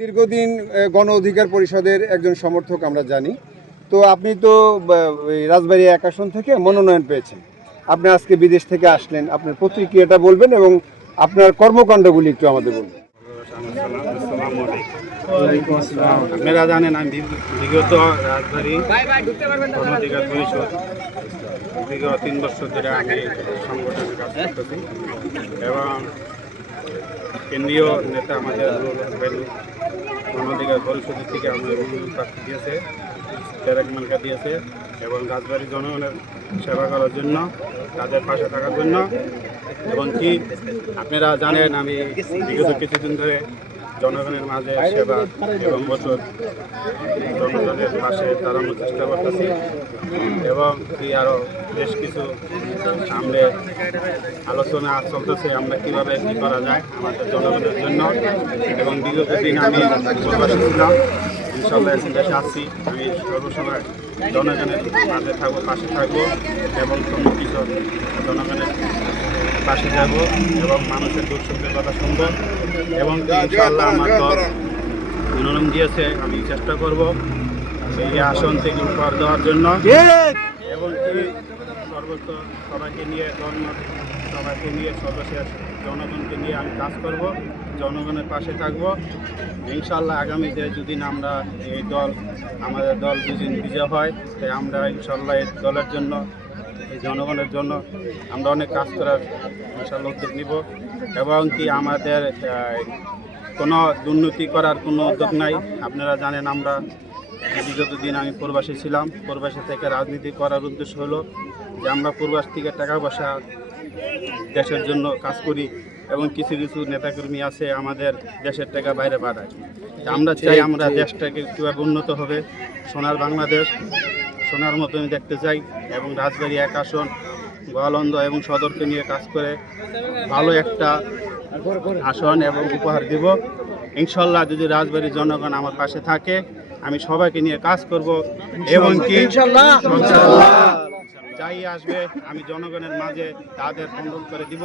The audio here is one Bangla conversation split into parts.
দীর্ঘদিন গণ অধিকার পরিষদের একজন সমর্থক আমরা জানি। তো আপনি তো রাজবাড়ী 1 আসন থেকে মনোনয়ন পেয়েছেন। আপনি আজকে বিদেশ থেকে আসলেন, আপনার প্রতিক্রিয়াটা বলবেন এবং আপনার কর্মকাণ্ডগুলি একটু আমাদের বলবেন। আপনারা জানেন আমি বিগত রাজবাড়ী গণ অধিকার পরিষদ বিগত 3 বছর ধরে আমি সংগঠনে কাজ করতেছি এবং কেন্দ্রীয় নেতা আমাদের গণ অধিকার পরিষদের থেকে আমাদের প্রার্থী দিয়েছে, তেরেক মার্কা দিয়েছে এবং রাজবাড়ির জনগণের সেবা করার জন্য, তাদের পাশে থাকার জন্য। এবং কি আপনারা জানেন আমি বিগত কিছুদিন ধরে জনগণের মাঝে সেবা এবং বছর জনগণের পাশে দাঁড়ানোর চেষ্টা করতেছি এবং কি আরও বেশ কিছু সামনে আলোচনা চলতেছে আমরা কীভাবে কী করা যায় আমাদের জনগণের জন্য। এবং বিগত দিন আমি প্রবাসী ছিলাম, ইনশাল্লাহ এখন দেশে আসছি। আমি সর্বসময় জনগণের মাঝে থাকবো, পাশে থাকবো এবং কোনো কিছু জনগণের পাশে যাব এবং মানুষের দুঃখ সুখের কথা শুনবো এবং ইনশাআল্লাহ আমার দল মনোনয়ন দিয়েছে, আমি চেষ্টা করব এই আসন থেকে উপহার দেওয়ার জন্য এবং কি সর্বোচ্চ সবাইকে নিয়ে সবাইকে নিয়ে সর্বশেষ জনগণকে নিয়ে আমি কাজ করব, জনগণের পাশে থাকব। ইনশাআল্লাহ আগামীতে যদি আমরা এই দল আমাদের দল দুদিন বিজয় হয় তাই আমরা ইনশাআল্লাহ এই দলের জন্য এই জনগণের জন্য আমরা অনেক কাজ করার ইনশাআল্লাহ উদ্যোগ নিব এবং কি আমাদের কোনো দুর্নীতি করার কোনো উদ্যোগ নাই। আপনারা জানেন আমরা বিগত দিন আমি প্রবাসী ছিলাম, প্রবাসী থেকে রাজনীতি করার উদ্দেশ্য হলো যে আমরা প্রবাস থেকে টাকা পয়সা দেশের জন্য কাজ করি এবং কিছু কিছু নেতাকর্মী আছে আমাদের দেশের টাকা বাইরে পাঠায়। আমরা চাই আমরা দেশটাকে কীভাবে উন্নত হবে, সোনার বাংলাদেশ সোনার মতো আমি দেখতে চাই এবং রাজবাড়ী 1 আসন গোয়ালন্দ এবং সদরকে নিয়ে কাজ করে ভালো একটা আসন এবং উপহার দিব ইনশাল্লাহ। যদি রাজবাড়ির জনগণ আমার পাশে থাকে আমি সবাইকে নিয়ে কাজ করব এবং কি ইনশাল্লাহ যাই আসবে আমি জনগণের মাঝে তাদের কন্ট্রোল করে দিব।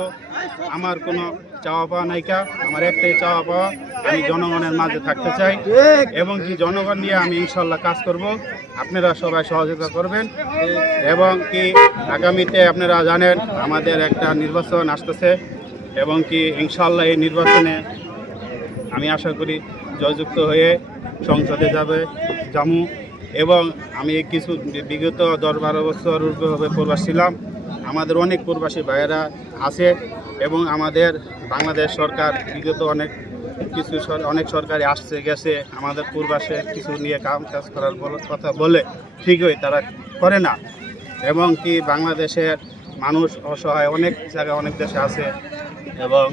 আমার কোনো চাওয়া পাওয়া নাইকা, আমার একটাই চাওয়া পাওয়া আমি জনগণের মাঝে থাকতে চাই এবং কি জনগণ নিয়ে আমি ইনশাল্লাহ কাজ করব। আপনারা সবাই সহযোগিতা করবেন এবং কি আগামীতে আপনারা জানেন আমাদের একটা নির্বাচন আসতেছে এবং কি ইনশাল্লাহ এই নির্বাচনে আমি আশা করি জয়যুক্ত হয়ে সংসদে যাবো এবং আমি কিছু বিগত 10-12 বছর হবে প্রবাসী ছিলাম। আমাদের অনেক প্রবাসী ভাইয়েরা আছে এবং আমাদের বাংলাদেশ সরকার বিগত অনেক সরকারি আসছে গেছে আমাদের প্রবাসে কিছু নিয়ে কাজ করার কথা বলে ঠিকই তারা করে না এবং কি বাংলাদেশের মানুষ অসহায় অনেক জায়গায় অনেক দেশে আছে এবং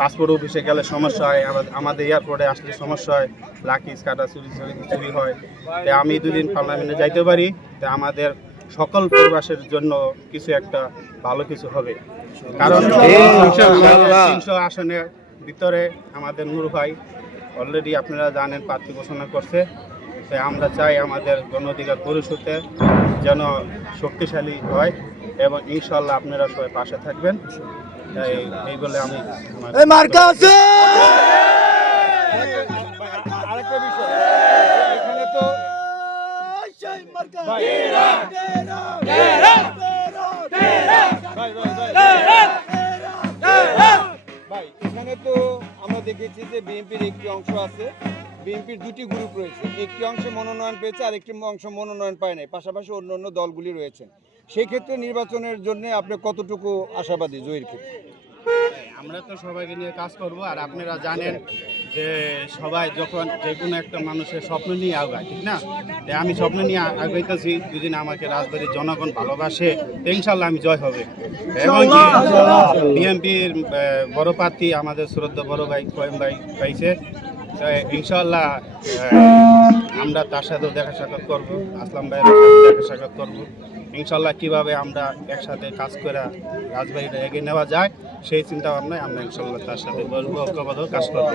পাসপোর্ট অফিসে গেলে সমস্যা হয়, আমাদের এয়ারপোর্টে আসলে সমস্যা হয়, লাকিজ কাটা চুরি হয়। তাই আমি 2 দিন পার্লামেন্টে যাইতে পারি, তাই আমাদের সকল প্রবাসের জন্য কিছু একটা ভালো কিছু হবে। কারণ 300 আসনের ভিতরে আমাদের নূর ভাই অলরেডি আপনারা জানেন প্রার্থী ঘোষণা করছে। তাই আমরা চাই আমাদের গণ অধিকার পরিষদে যেন শক্তিশালী হয় এবং ইনশাল্লাহ আপনারা সবাই পাশে থাকবেন। এই বলে আমি আরেকটা বিষয় এখানে তো এখানে তো আমরা দেখেছি যে বিএনপির একটি অংশ আছে, বিএনপির 2টি গ্রুপ রয়েছে, একটি অংশে মনোনয়ন পেয়েছে আর একটি অংশ মনোনয়ন পায় নাই, পাশাপাশি অন্য দলগুলি রয়েছে। সেই ক্ষেত্রে নির্বাচনের জন্য আপনি কতটুকু আশাবাদী জয়ের ক্ষেত্রে? আমরা তো সবাইকে নিয়ে কাজ করব আর আপনারা জানেন যে সবাই যখন যে কোনো একটা মানুষের স্বপ্ন নিয়ে আগায়, ঠিক না? তাই আমি স্বপ্ন নিয়ে আগাইতেছি, যদি আমাকে রাজবাড়ির জনগণ ভালোবাসে ইনশাল্লাহ আমি জয় হবে এবং বিএনপির বড় প্রার্থী আমাদের শ্রদ্ধা বড় ভাই কয়েম ভাই পাইছে, ইনশাল্লাহ আমরা তার সাথেও দেখা সাক্ষাৎ করবো, আসলাম ভাইয়ের সাথে দেখা সাক্ষাৎ করবো ইনশাল্লাহ কীভাবে আমরা একসাথে কাজ করে রাজবাড়িটা এগিয়ে নেওয়া যায় সেই চিন্তা ভাবনায় আমরা ইনশাল্লাহ তার সাথে বলবো কাজ করবো।